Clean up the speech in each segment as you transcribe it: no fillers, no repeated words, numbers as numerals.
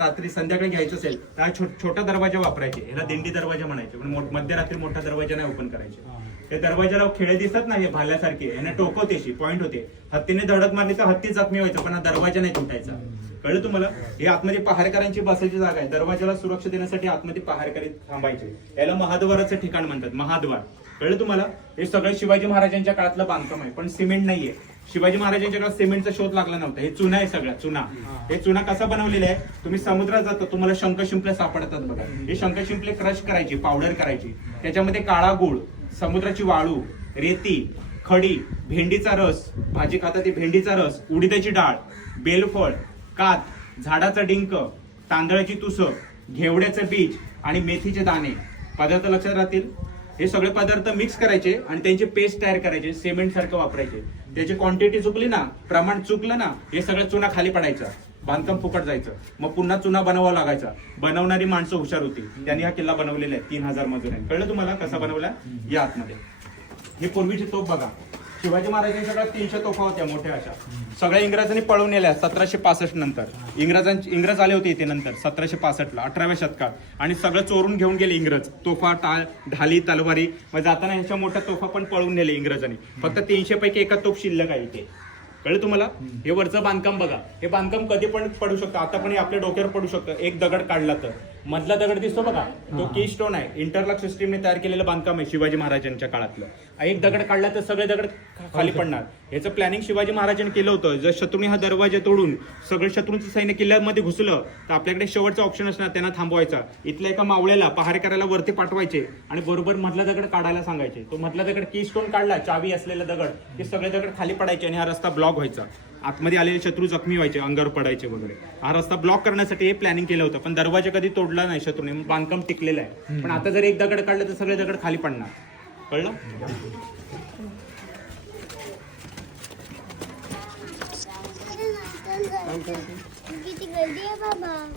रात्री संध्याकाळी घ्यायचं असेल तर हा छोटा दरवाजा वापरायचे, ह्याला दिंडी दरवाजा म्हणायचे. पण मध्यरात्री मोठा दरवाजा नाही ओपन करायचे. ते दरवाजाला खेळे दिसतात ना हे भाल्यासारखे, यांना टोक होते, अशी पॉईंट होते. हत्तीने धडक मारली तर हत्ती जखमी व्हायचं, पण हा दरवाजा नाही तुटायचा. कळलं तुम्हाला? हे आतमध्ये पहारेकरांची बसायची जागा आहे. दरवाजाला सुरक्षा देण्यासाठी आतमध्ये पहारेकरी थांबायचे. याला महाद्वाराचं ठिकाण म्हणतात, महाद्वार. कळलं तुम्हाला? हे सगळं शिवाजी महाराजांच्या काळातलं बांधकाम आहे, पण सिमेंट नाहीये. शिवाजी महाराजांच्या काळात सिमेंटचा शोध लागला नव्हता. हे चुना आहे, सगळा चुना. हे चुना कसा बनवलेला आहे? तुम्ही समुद्रात जाता तुम्हाला शंखशिंपले सापडतात बघा. हे शंखशिंपले क्रश करायची, पावडर करायची. त्याच्यामध्ये काळा गुळ, समुद्राची वाळू, रेती, खडी, भेंडीचा रस, भाजी खाता ती भेंडीचा रस, उडीदाची डाळ, बेलफळ, कात, झाडाचा डिंक, तांदळाची तुसं, घेवड्याचं बीज आणि मेथीचे दाणे. पदार्थ लक्षात राहतील. हे सगळे पदार्थ मिक्स करायचे आणि त्यांची पेस्ट तयार करायचे, सिमेंट सारखं वापरायचे. त्याची क्वांटिटी चुकली ना, प्रमाण चुकलं ना, हे सगळं चुना खाली पडायचा, बांधकाम फुकट जायचं. मग पुन्हा चुना बनवावा लागायचा. बनवणारी माणसं हुशार होती, त्यांनी हा किल्ला बनवलेला आहे. 3000 मजुरांनी. कळलं तुम्हाला कसा बनवला? या आतमध्ये हे पूर्वीची तोफ बघा. शिवाजी महाराजांच्या काळात 300 तोफा होत्या मोठ्या अशा. सगळ्या इंग्रजांनी पळवून नेल्या 1765 नंतर. इंग्रज आले होते इथे नंतर 1765 ला, 18व्या शतकात. आणि सगळं चोरून घेऊन गेले इंग्रज. तोफा, ढाली, तलवारी. मग जाताना ह्याच्या मोठ्या तोफा पण पळवून नेले इंग्रजांनी. फक्त 300 पैकी एका तोफ शिल्लक आहे इथे. कळलं तुम्हाला? हे वरचं बांधकाम बघा. हे बांधकाम कधी पण पडू शकतं. आता पण हे आपल्या डोक्यावर पडू शकतं. एक दगड काढला तर मधला दगड दिसतो बघा, तो की स्टोन आहे. इंटरलॉक सिस्टीमने तयार केलेलं बांधकाम आहे शिवाजी महाराजांच्या काळातलं. एक दगड काढला तर सगळे दगड खाली पडणार. याचं प्लॅनिंग शिवाजी महाराजांनी केलं होतं. जर शत्रूने हा दरवाजा तोडून सगळं शत्रूंचं सैन्य किल्ल्यामध्ये घुसलं तर आपल्याकडे शेवटचा ऑप्शन असणार त्यांना थांबवायचा. इथल्या एका मावळ्याला पहारेकऱ्याला वरती पाठवायचे आणि बरोबर मधला दगड काढायला सांगायचे. तो मधला दगड की स्टोन काढला, चावी असलेला दगड, ते सगळे दगड खाली पडायचे आणि हा रस्ता ब्लॉक व्हायचा. आतमध्ये आलेले शत्रू जखमी व्हायचे, अंगावर पडायचे वगैरे. हा रस्ता ब्लॉक करण्यासाठी हे प्लॅनिंग केलं होतं. पण दरवाजा कधी तोडला नाही शत्रूने, बांधकाम टिकलेलं आहे. पण आता जर एक दगड काढलं तर सगळे दगड खाली पडणार. कळलं? किती गर्दी आहे बाबा.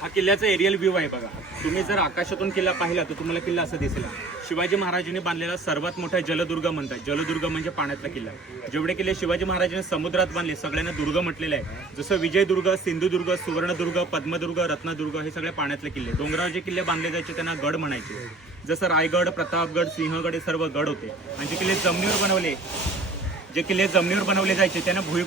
हा किल्ल्याचा एरियल व्ह्यू आहे बघा. तुम्ही जर आकाशातून किल्ला पाहिला तर तुम्हाला किल्ला असा दिसेल. शिवाजी महाराजांनी बांधलेला सर्वात मोठा जलदुर्ग म्हणतात. जलदुर्ग म्हणजे पाण्यातला किल्ला. जेवढे किल्ले शिवाजी महाराजांनी समुद्रात बांधले सगळ्यांना दुर्ग म्हटलेलं आहे. जसं विजयदुर्ग, सिंधुदुर्ग, सुवर्णदुर्ग, पद्मदुर्ग, रत्नदुर्ग हे सगळे पाण्यातले किल्ले. डोंगरावर जे किल्ले बांधले जायचे त्यांना गड म्हणायचे. जसं रायगड, प्रतापगड, सिंहगड हे सर्व गड होते. आणि जे किल्ले जमिनीवर बनवले जायचे त्यांना